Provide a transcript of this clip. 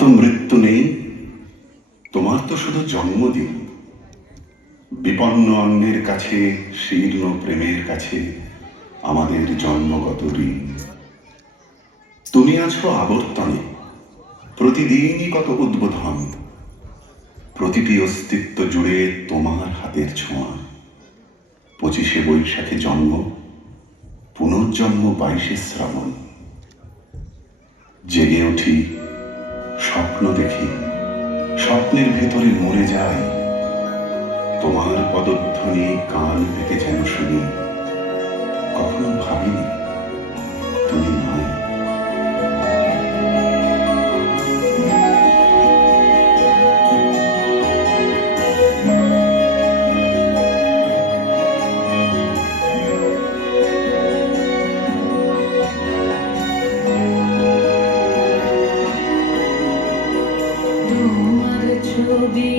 তো মৃত্যু নেই, তোমার তো শুধু জন্মদিন। বিপন্ন অন্যের কাছে, শীর্ণ প্রেমের কাছে আমাদের জন্মগত ঋণ। তুমি আছো আবর্তনে, প্রতিদিনই কত উদ্বোধন। প্রতিটি অস্তিত্ব জুড়ে তোমার হাতের ছোঁয়া। 25শে বৈশাখে জন্ম, পুনর্জন্ম 22শে শ্রাবণ। জেগে উঠি, স্বপ্ন দেখি, স্বপ্নের ভেতরে মরে যায়। তোমার পদধ্বনি কান পেতে যেন শুনি, কখনো ভাবিনি তুমি নয়। তোমার ছবি